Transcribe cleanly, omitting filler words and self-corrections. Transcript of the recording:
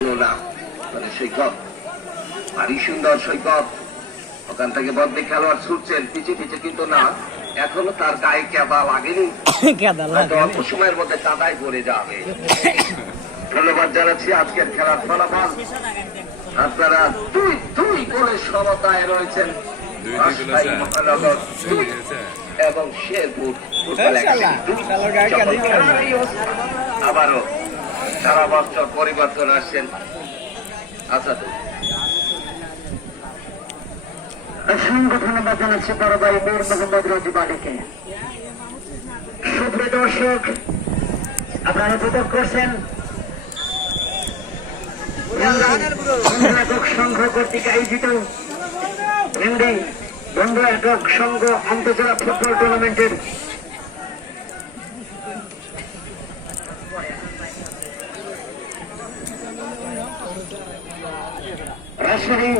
না মানে সৈকত ভারী সুন্দর সৈকত ওখান থেকে বদলি খেলোয়াড় ছুটছেন পিছে পিছে কিন্তু না এখনো তার গায়ে কেদা লাগেনি অল্প সময়ের মধ্যে কাদায় পড়ে যাবে। ধন্যবাদ জানাচ্ছি আজকের খেলার ফলাফল আপনারা দুই গোলের সমতায় রয়েছেন মহানগর এবং শেরপুর আবারও সারা বছর পরিবর্তন আসছেন। আচ্ছা অসংখ্য ধন্যবাদ জানাচ্ছি বড় ভাই মীর মোহাম্মদ রাজীব আলীকে। সুপ্রিয় দর্শক, আপনারা উপভোগ করছেন একক সংঘ কর্তৃক আয়োজিত হিন্দি বন্ধু একক সংঘ আন্তর্জেলা ফুটবল টুর্নামেন্টের রাজশাহী